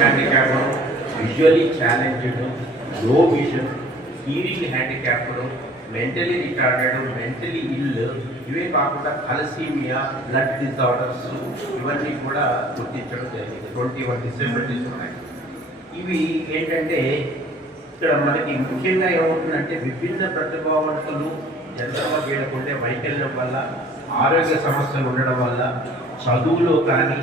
Handicapped, visually challenged, low vision, hearing handicapped, mentally retarded, mentally ill, ఇవే కాకుండా thalassaemia, blood disorders ఇవన్నీ కూడా గుర్తించడం జరిగింది. 21 డిసేబిలిటీస్ ఉన్నాయి. ఇవి ఏంటంటే ఇక్కడ మనకి ముఖ్యంగా ఏమవుతుందంటే విభిన్న ప్రతిభావంతులు జనరల్గా వీళ్ళకుండే వైకల్యం వల్ల, ఆరోగ్య సమస్యలు ఉండడం వల్ల, చదువులో కానీ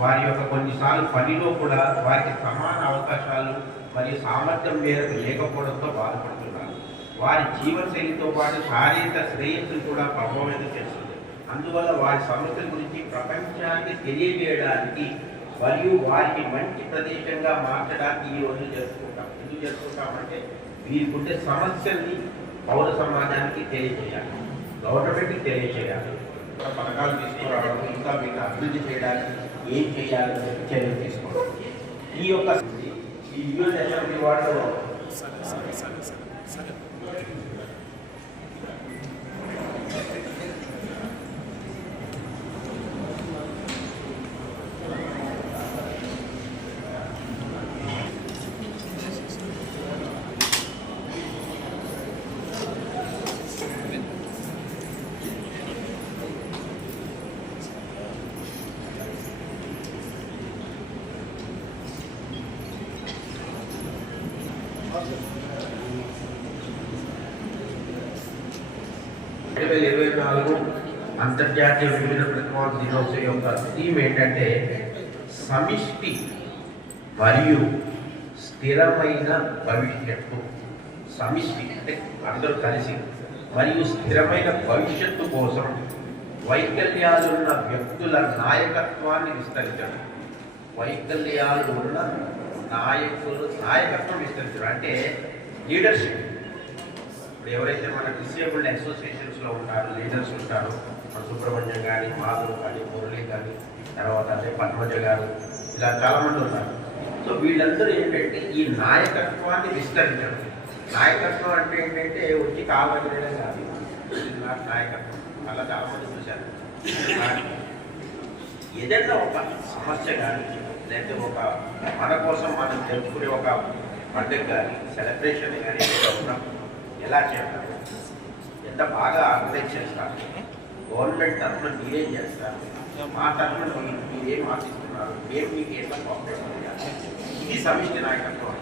వారి యొక్క కొన్నిసార్లు పనిలో కూడా వారికి సమాన అవకాశాలు మరియు సామర్థ్యం మేరకు లేకపోవడంతో బాధపడుతున్నారు. వారి జీవనశైలితో పాటు శారీరక శ్రేయస్సును కూడా ప్రభావితం చేస్తుంది. అందువల్ల వారి సమస్యల గురించి ప్రపంచానికి తెలియజేయడానికి మరియు వారికి మంచి ప్రదేశంగా మార్చడానికి ఈ రోజు జరుపుకుంటాం. ఎందుకు జరుపుకుంటామంటే వీరికుండే సమస్యల్ని పౌర సమాజానికి తెలియజేయాలి, గవర్నమెంట్కి తెలియజేయాలి, పథకాలు తీసుకురావడం, ఇంకా మీకు అభివృద్ధి చేయడానికి ఏం చేయాలని చర్యలు తీసుకోవడం. ఈ యొక్క ఈ యూఎన్ అసెంబ్లీ వాళ్ళు అంతర్జాతీయ వివిధ ప్రతిభావ దినోత్సవం యొక్క థీమ్ ఏంటంటే సమిష్టి మరియు స్థిరమైన భవిష్యత్తు. సమిష్టి అంటే అందరూ కలిసి మరియు స్థిరమైన భవిష్యత్తు కోసం వైకల్యాలు ఉన్న వ్యక్తుల నాయకత్వాన్ని విస్తరించడం. వైకల్యాలు ఉన్న నాయకత్వం విస్తరించడం అంటే లీడర్షిప్. ఇప్పుడు ఎవరైతే మన డిసేబుల్డ్ అసోసియేషన్స్లో ఉంటారో, లీడర్స్ ఉంటారో, మన సుబ్రహ్మణ్యం కానీ, మాధవ్ కానీ, మురళి కానీ, తర్వాత అదే పద్మజ గారు, ఇలా చాలామంది ఉన్నారు. సో వీళ్ళందరూ ఏంటంటే ఈ నాయకత్వాన్ని విస్తరించడం. నాయకత్వం అంటే ఏంటంటే వచ్చి కావాలనేది కాదు, నాయకత్వం అలా చాలామంది చూశారు. ఏదైనా ఒక సమస్య కానీ, లేకపోతే ఒక మన కోసం మనం జరుపుకునే ఒక పండుగ కానీ, సెలబ్రేషన్ కానీ ఉన్నప్పుడు ఎలా చేస్తారు, ఎంత బాగా ఆర్గనైజ్ చేస్తారు, గవర్నమెంట్ తరఫున మీరేం చేస్తారు, మా తరఫున మీరేం ఆశిస్తున్నారు, మేము మీకు ఏదో కోఆపరేట్ చేయాలి. ఇది సమిష్టి నాయకత్వం.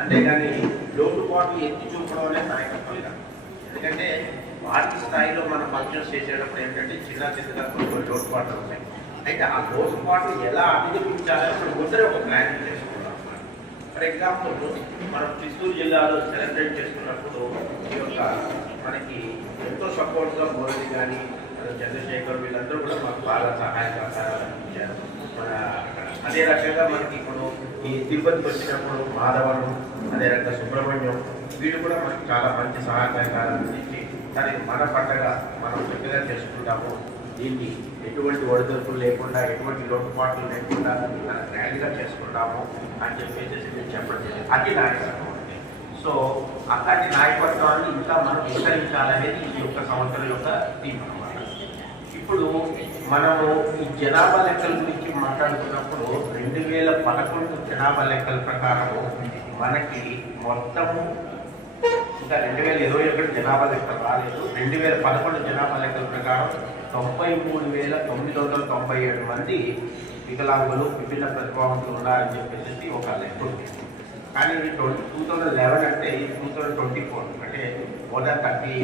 అంతేగాని లోటుపాటు ఎత్తి చూపడం అనేది నాయకత్వం కాదు. ఎందుకంటే వాటి స్థాయిలో మనం ఫంక్షన్స్ చేసేటప్పుడు ఏంటంటే చిన్న చిన్నగా కొన్ని లోటుపాట్లు ఉంటాయి. అయితే ఆ లోటుపాటు ఎలా అధిగమించాలని మనం ముందరే ఒక ప్లానింగ్ చేసుకుంటాం. ఫర్ ఎగ్జాంపుల్ మనం చిత్తూరు జిల్లాలో సెలబ్రేట్ చేసుకున్నప్పుడు ఈ యొక్క మనకి ఎంతో సపోర్ట్గా మురళి కానీ, చంద్రశేఖర్ వీళ్ళందరూ కూడా మాకు బాగా సహాయ సహకారాలు అందించారు. మన అదే రకంగా మనకి ఇప్పుడు ఈ తిరుపతికి వచ్చినప్పుడు మాధవరం, అదే రకంగా సుబ్రహ్మణ్యం వీళ్ళు కూడా మనకి చాలా మంచి సహాయ సహకారాలు అందించి దానికి మన పండగ మనం చక్కగా చేసుకుంటాము, దీన్ని ఎటువంటి ఒడిదుడుకులు లేకుండా, ఎటువంటి లోటుపాట్లు లేకుండా మన గ్రాండ్గా చేసుకుంటాము అని చెప్పేసి నేను చెప్పడం జరిగింది. అది నాయకత్వం. సో అట్లాంటి నాయకత్వాన్ని ఇంకా మనం విస్తరించాలనేది ఈ యొక్క సంవత్సరం యొక్క థీమ్ అన్నమాట. ఇప్పుడు మనము ఈ జనాభా లెక్కల గురించి మాట్లాడుతున్నప్పుడు 2011 జనాభా లెక్కల ప్రకారము మనకి మొత్తము, ఇంకా 2021 జనాభా లెక్కలు రాలేదు, 2011 జనాభా లెక్కల ప్రకారం 93,997 మంది వికలాంగులు, విభిన్న ప్రతిభావంతులు ఉన్నారని చెప్పేసి ఒక లెక్క ఉంది. కానీ 2011 అంటే 2024 అంటే మోర్ దాన్ 30